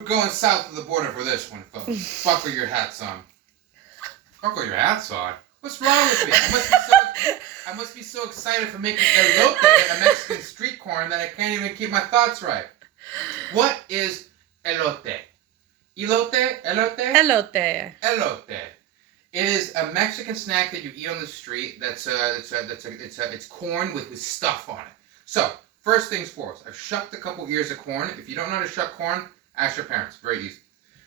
We're going south of the border for this one, folks. Buckle your hats on. Buckle your hats on? What's wrong with me? I must be so excited for making elote, a Mexican street corn, that I can't even keep my thoughts right. What is elote? Elote? Elote? Elote. Elote. It is a Mexican snack that you eat on the street. It's corn with stuff on it. So first things first, I've shucked a couple ears of corn. If you don't know how to shuck corn, ask your parents. Very easy.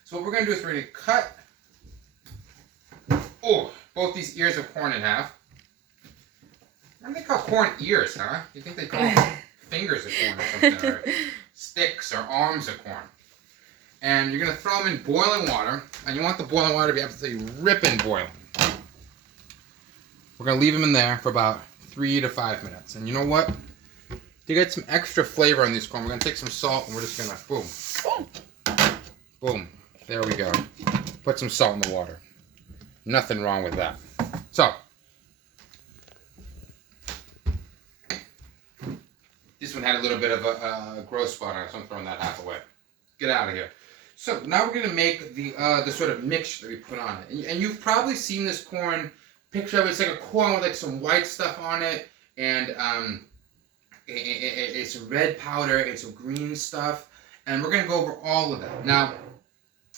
So what we're gonna do is we're gonna cut both these ears of corn in half. Why do they call corn ears, huh? You think they call fingers of corn or something, or sticks or arms of corn? And you're going to throw them in boiling water, and you want the boiling water to be absolutely ripping boiling. We're going to leave them in there for about 3 to 5 minutes. And you know what? To get some extra flavor on these corn, we're going to take some salt, and we're just going to, boom, there we go. Put some salt in the water. Nothing wrong with that. So, this one had a little bit of a growth spot on it, so I'm throwing that half away. Get out of here. So now we're going to make the sort of mixture that we put on it. And you've probably seen this corn picture of it. It's like a corn with like some white stuff on it. And it's red powder. It's some green stuff. And we're going to go over all of that. Now,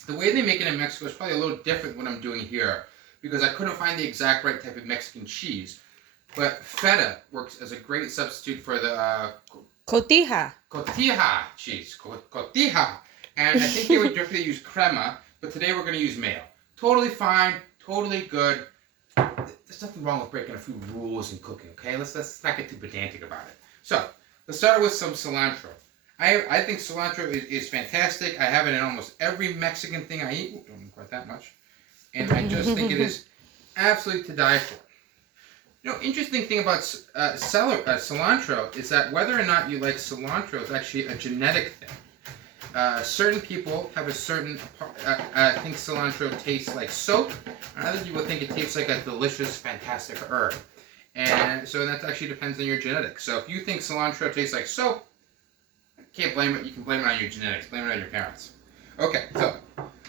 the way they make it in Mexico is probably a little different than what I'm doing here, because I couldn't find the exact right type of Mexican cheese. But feta works as a great substitute for the Cotija. Cotija cheese. Cotija. And I think they would definitely use crema, but today we're going to use mayo. Totally fine, totally good. There's nothing wrong with breaking a few rules in cooking, okay? Let's not get too pedantic about it. So, let's start with some cilantro. I think cilantro is fantastic. I have it in almost every Mexican thing I eat. Don't need quite that much. And I just think it is absolutely to die for. You know, interesting thing about cilantro is that whether or not you like cilantro is actually a genetic thing. Certain people have a certain, think cilantro tastes like soap, and other people think it tastes like a delicious, fantastic herb. And so that actually depends on your genetics. So if you think cilantro tastes like soap, can't blame it. You can blame it on your genetics. Blame it on your parents. Okay, so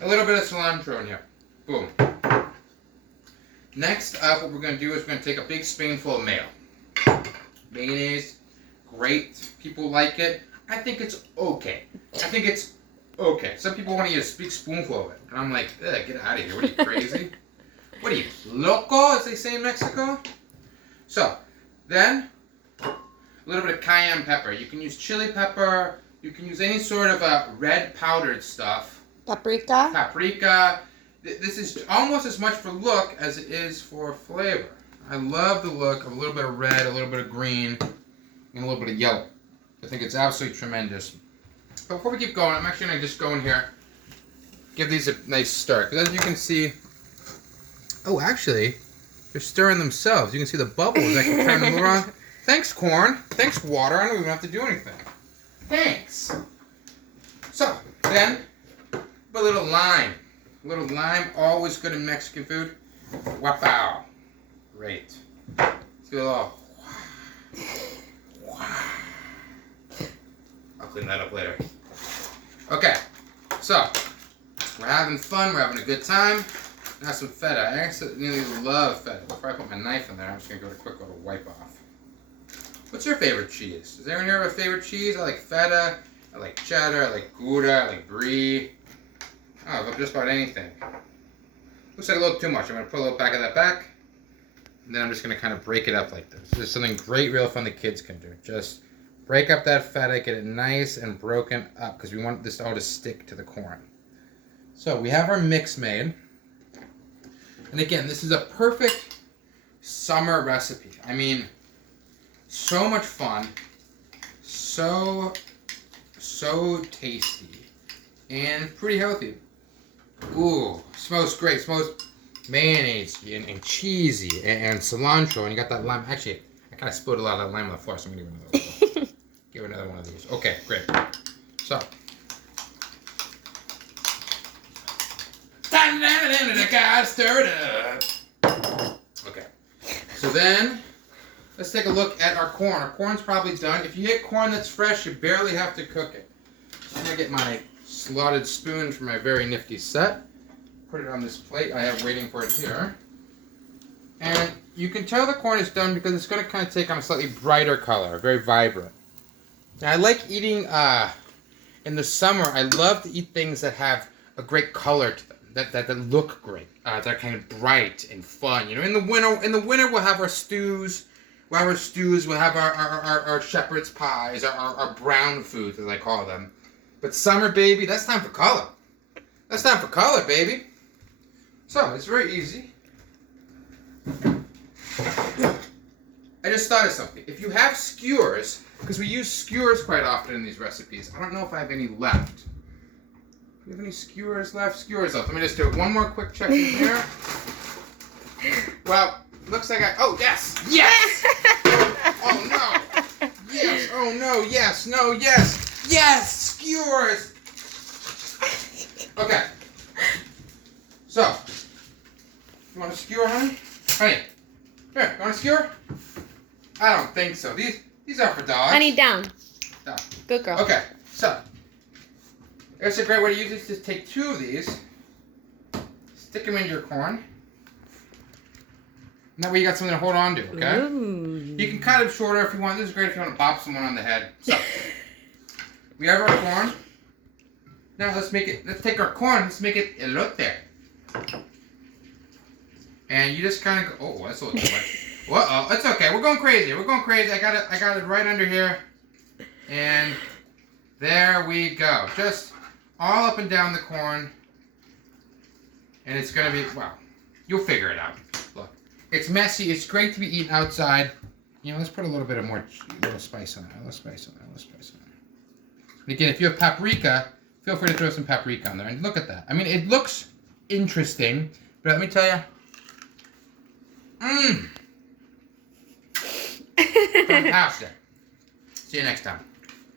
a little bit of cilantro in here. Boom. Next up, what we're going to do is we're going to take a big spoonful of mayo. Mayonnaise, great. People like it. I think it's okay. Some people want to eat a big spoonful of it. And I'm like, get out of here. What are you, crazy? What are you, loco, as they say in Mexico? So, then, a little bit of cayenne pepper. You can use chili pepper. You can use any sort of red powdered stuff. Paprika. This is almost as much for look as it is for flavor. I love the look of a little bit of red, a little bit of green, and a little bit of yellow. I think it's absolutely tremendous. But before we keep going, I'm actually going to just go in here, give these a nice stir. Because as you can see, actually, they're stirring themselves. You can see the bubbles. I can turn them around. Thanks, corn. Thanks, water. I don't even have to do anything. Thanks. So, then, a little lime. A little lime, always good in Mexican food. Wow. Great. Let's get a little. Wow. I'll clean that up later. Okay, so we're having fun. We're having a good time. Now some feta. I absolutely love feta. Before I put my knife in there, I'm just gonna go to a quick little wipe off. What's your favorite cheese? Does anyone here have a favorite cheese? I like feta. I like cheddar. I like Gouda. I like brie. Oh, I love just about anything. Looks like a little too much. I'm going to put a little back of that back. And then I'm just going to kind of break it up like this. This is something great, real fun the kids can do. Just break up that feta, get it nice and broken up, because we want this all to stick to the corn. So we have our mix made. And again, this is a perfect summer recipe. I mean, so much fun. So tasty. And pretty healthy. Ooh, smells great. Smells mayonnaise and cheesy and cilantro, and you got that lime. Actually, I kind of spilled a lot of that lime on the floor, so I'm going to give another one of these. Okay, great. So. Stir it up. Okay. So then, let's take a look at our corn. Our corn's probably done. If you get corn that's fresh, you barely have to cook it. So I'm going to get my slotted spoon for my very nifty set. Put it on this plate I have waiting for it here. And you can tell the corn is done because it's going to kind of take on a slightly brighter color, very vibrant. Now, I like eating, in the summer, I love to eat things that have a great color to them, that look great, that are kind of bright and fun. You know, in the winter we'll have our stews. We'll have our shepherd's pies, our brown foods, as I call them. But summer, baby, that's time for color. That's time for color, baby. So, it's very easy. I just thought of something. If you have skewers, because we use skewers quite often in these recipes, I don't know if I have any left. Do you have any skewers left? Skewers left. Let me just do it. One more quick check in here. Well, looks like oh, yes! Yes! Oh, no! Yes! Oh, no! Yes! No! Yes! Yes! Skewers! Okay. So, you want a skewer, honey? Honey, here, you want a skewer? I don't think so. These are for dogs. Honey, down. Down. Good girl. Okay, so here's a great way to use this. Just take 2 of these, stick them into your corn. And that way you got something to hold on to, okay? Ooh. You can cut it shorter if you want. This is great if you want to bop someone on the head. So, we have our corn. Now let's take our corn, let's make it elote. And you just kind of go, oh, that's a little too much. Uh-oh, it's okay. We're going crazy. I got it right under here. And there we go. Just all up and down the corn. And it's going to be, well, you'll figure it out. Look, it's messy. It's great to be eaten outside. You know, let's put a little bit of little spice on it. A little spice on it. And again, if you have paprika, feel free to throw some paprika on there. And look at that. I mean, it looks interesting. But let me tell you. Fantastic. See you next time.